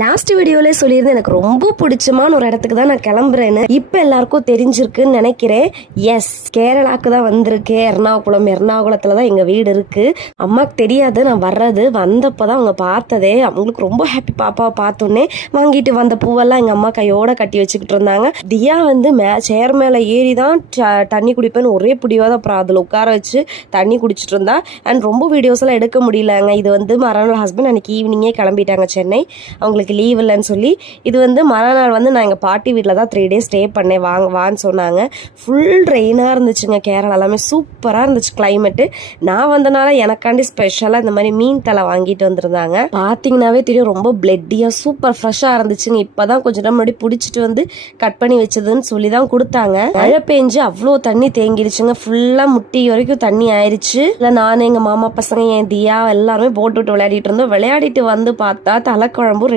Last வீடியோல சொல்லியிருந்தேன் எனக்கு ரொம்ப பிடிச்சமான ஒரு இடத்துக்கு தான் நான் கிளம்புறேன்னு. இப்போ எல்லாருக்கும் தெரிஞ்சிருக்குன்னு நினைக்கிறேன். எஸ், கேரளாக்கு தான் வந்திருக்கேன். எர்ணாகுளத்துல தான் எங்க வீடு இருக்கு. அம்மாக்கு தெரியாது நான் வர்றது. வந்தப்பதான் அவங்க பார்த்ததே. அவங்களுக்கு ரொம்ப ஹாப்பி. பாப்பாவை பார்த்தோன்னே வாங்கிட்டு வந்த பூவெல்லாம் எங்க அம்மா கையோட கட்டி வச்சுக்கிட்டு இருந்தாங்க. தியா வந்து சேர் மேல ஏறி தான் தண்ணி குடிப்பேன்னு ஒரே பிடிவாத. அப்புறம் அதுல உட்கார வச்சு தண்ணி குடிச்சிட்டு இருந்தா. அண்ட் ரொம்ப வீடியோஸ் எல்லாம் எடுக்க முடியலங்க. இது வந்து மறுநாள் ஹஸ்பண்ட் அன்னைக்கு ஈவினிங்கே கிளம்பிட்டாங்க சென்னை. அவங்களுக்கு லீவ் இல்லைன்னு சொல்லி. இது வந்து மறுநாள் வந்து நான் எங்கள் பாட்டி வீட்டில் தான் 3 days ஸ்டே பண்ணேன். வான்னு சொன்னாங்க. ஃபுல் ரெயினாக இருந்துச்சுங்க. கேரளா எல்லாமே சூப்பராக இருந்துச்சு கிளைமேட்டு. நான் வந்தனால எனக்காண்டி ஸ்பெஷலாக இந்த மாதிரி மீன் தலை வாங்கிட்டு வந்திருந்தாங்க. பார்த்தீங்கன்னாவே தெரியும், ரொம்ப பிளட்டியாக சூப்பர் ஃப்ரெஷ்ஷாக இருந்துச்சுங்க. இப்போ தான் கொஞ்சம் முன்னாடி பிடிச்சிட்டு வந்து கட் பண்ணி வச்சதுன்னு சொல்லி தான் கொடுத்தாங்க. மழை பெஞ்சு அவ்வளோ தண்ணி தேங்கிடுச்சுங்க. ஃபுல்லாக முட்டி வரைக்கும் தண்ணி ஆயிடுச்சு. இல்லை நான் எங்கள் மாமா பசங்க என் தியா எல்லாருமே போட்டு விட்டு விளையாடிட்டு இருந்தோம். விளையாடிட்டு வந்து பார்த்தா தலைக்குழம்பு